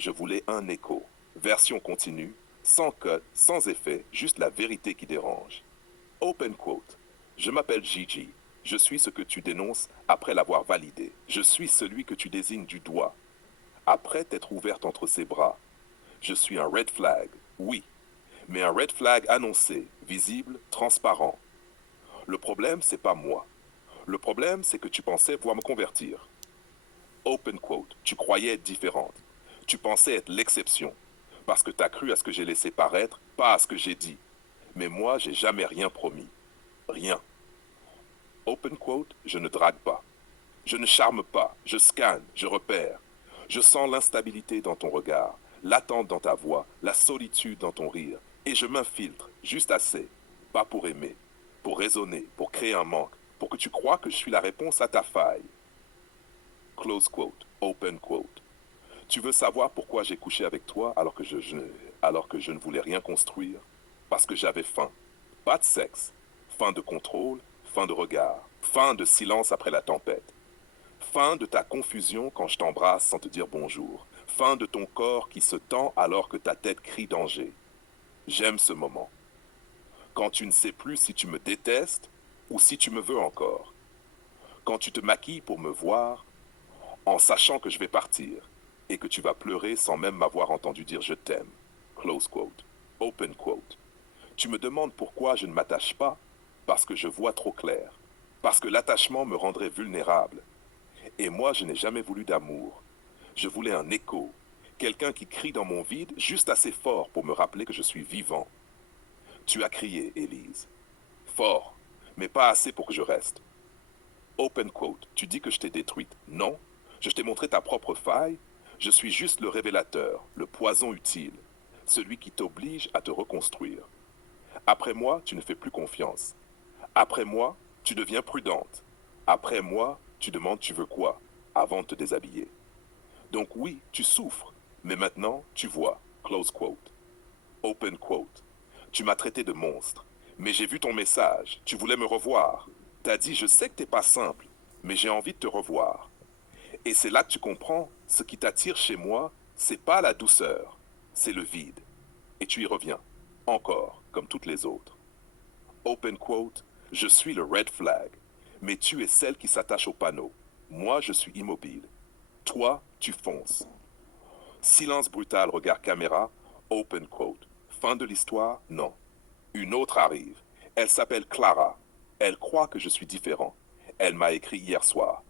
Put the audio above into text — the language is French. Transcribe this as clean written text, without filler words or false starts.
Je voulais un écho. Version continue, sans cut, sans effet, juste la vérité qui dérange. Open quote. Je m'appelle Gigi. Je suis ce que tu dénonces après l'avoir validé. Je suis celui que tu désignes du doigt. Après t'être ouverte entre ses bras. Je suis un red flag, oui. Mais un red flag annoncé, visible, transparent. Le problème, c'est pas moi. Le problème, c'est que tu pensais pouvoir me convertir. Open quote. Tu croyais être différente. Tu pensais être l'exception. Parce que t'as cru à ce que j'ai laissé paraître, pas à ce que j'ai dit. Mais moi, j'ai jamais rien promis. Rien. Open quote, je ne drague pas. Je ne charme pas. Je scanne, je repère. Je sens l'instabilité dans ton regard, l'attente dans ta voix, la solitude dans ton rire. Et je m'infiltre, juste assez. Pas pour aimer, pour raisonner, pour créer un manque, pour que tu crois que je suis la réponse à ta faille. Close quote, open quote. Tu veux savoir pourquoi j'ai couché avec toi alors que je ne voulais rien construire? Parce que j'avais faim. Pas de sexe. Faim de contrôle, faim de regard, faim de silence après la tempête. Fin de ta confusion quand je t'embrasse sans te dire bonjour. Fin de ton corps qui se tend alors que ta tête crie danger. J'aime ce moment. Quand tu ne sais plus si tu me détestes ou si tu me veux encore. Quand tu te maquilles pour me voir en sachant que je vais partir et que tu vas pleurer sans même m'avoir entendu dire je t'aime. Close quote. Open quote. Tu me demandes pourquoi je ne m'attache pas? Parce que je vois trop clair. Parce que l'attachement me rendrait vulnérable. Et moi, je n'ai jamais voulu d'amour. Je voulais un écho, quelqu'un qui crie dans mon vide juste assez fort pour me rappeler que je suis vivant. Tu as crié, Élise. Fort, mais pas assez pour que je reste. Open quote, tu dis que je t'ai détruite. Non, je t'ai montré ta propre faille. Je suis juste le révélateur, le poison utile, celui qui t'oblige à te reconstruire. Après moi, tu ne fais plus confiance. Après moi, tu deviens prudente. Après moi, tu demandes tu veux quoi avant de te déshabiller. Donc oui, tu souffres, mais maintenant, tu vois. Close quote. Open quote. Tu m'as traité de monstre, mais j'ai vu ton message. Tu voulais me revoir. T'as dit, je sais que t'es pas simple, mais j'ai envie de te revoir. Et c'est là que tu comprends, ce qui t'attire chez moi, c'est pas la douceur, c'est le vide. Et tu y reviens, encore, comme toutes les autres. Open quote, je suis le red flag, mais tu es celle qui s'attache au panneau. Moi, je suis immobile. Toi, tu fonces. Silence brutal, regard caméra, open quote. Fin de l'histoire? Non. Une autre arrive. Elle s'appelle Clara. Elle croit que je suis différent. Elle m'a écrit hier soir.